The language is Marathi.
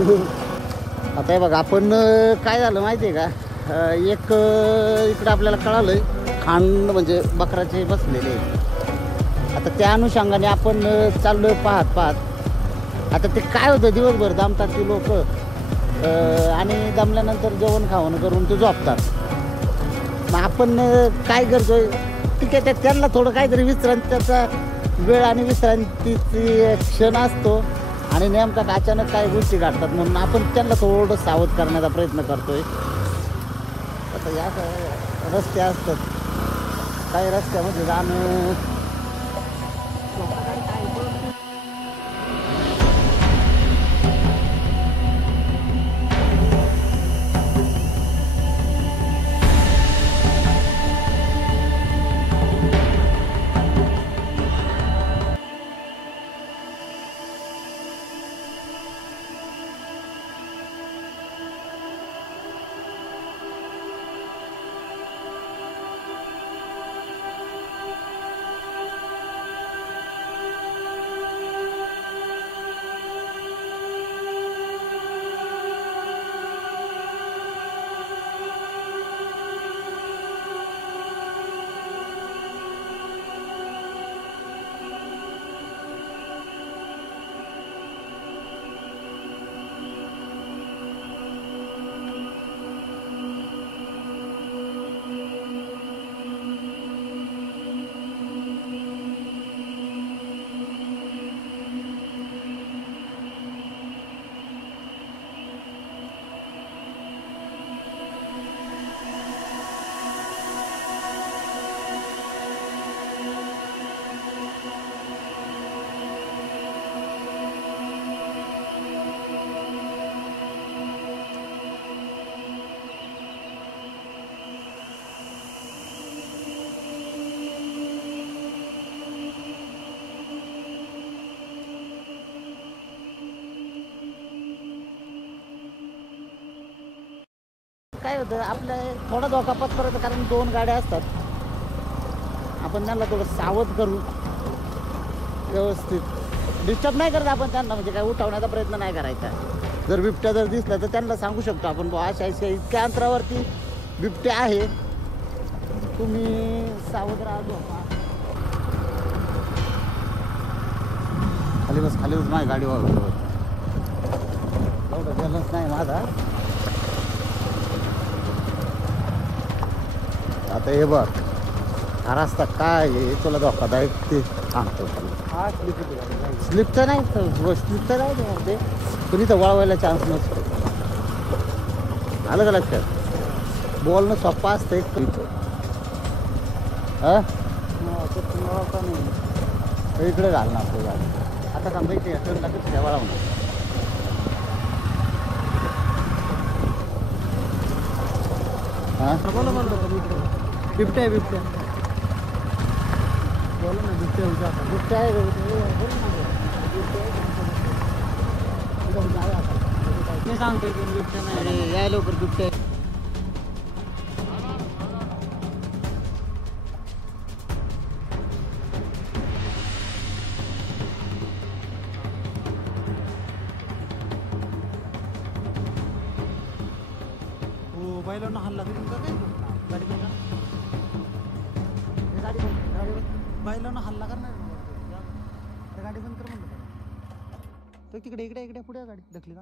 आता हे बघा आपण काय झालं माहिती आहे का, एक इकडं आपल्याला कळालं खांड म्हणजे बकराचे बसलेले. आता त्या अनुषंगाने आपण चाललो पाहत आता ते काय होतं, दिवसभर दमतात ती लोक आणि दमल्यानंतर जेवण खावण करून ते झोपतात. मग आपण काय करतोय, ठीक आहे त्यांना थोडं काहीतरी विश्रांतीचा वेळ आणि विश्रांतीची क्षण असतो आणि नेमका अचानक काही गोष्टी घडतात म्हणून आपण त्यांना थोडं सावध करण्याचा प्रयत्न करतोय. आता या रस्ते असतात, काही रस्त्यामध्ये जाणं काय होतं, आपल्या थोडा धोका पत्करायचा, कारण 2 गाड्या असतात. आपण त्यांना थोडं सावध करू, व्यवस्थित डिस्टर्ब नाही करत आपण त्यांना, म्हणजे काय उठवण्याचा प्रयत्न नाही करायचा. जर बिबट्या जर दिसला तर त्यांना सांगू शकतो आपण, बुवा अशा इतक्या अंतरावरती बिबट्या आहे, तुम्ही सावध राहा, झोपा. खाली बस माझी गाडी एवढं बॅलन्स नाही माझा. आता हे बघ, हा रस्ता काय आहे, तुला धोकादायक ते सांगतो. स्लिप तर नाही, स्लिप तर नाही ते, पण इथं वळवायला चान्स नसतो. आलं का लक्षात? बोलणं सोपं असतं एक इथं. इकडे घालणार आपली गाडी. आता समजा इथे टर्न टाकत वळवणार. हां बोला बिबट्या आहे, बिबट्या बोला ना, बिबट्या आहे मी सांगतो की बिबट्या नाही. अरे या लवकर, बिबट्या आहे. हो बैलांना हल्ला करून काय गाडी बंद, गाडी बंद, बैलांना हल्ला करणार, गाडी बंद कर म्हणलं. तो तिकडे इकडे पुढे गाडी ढकली का.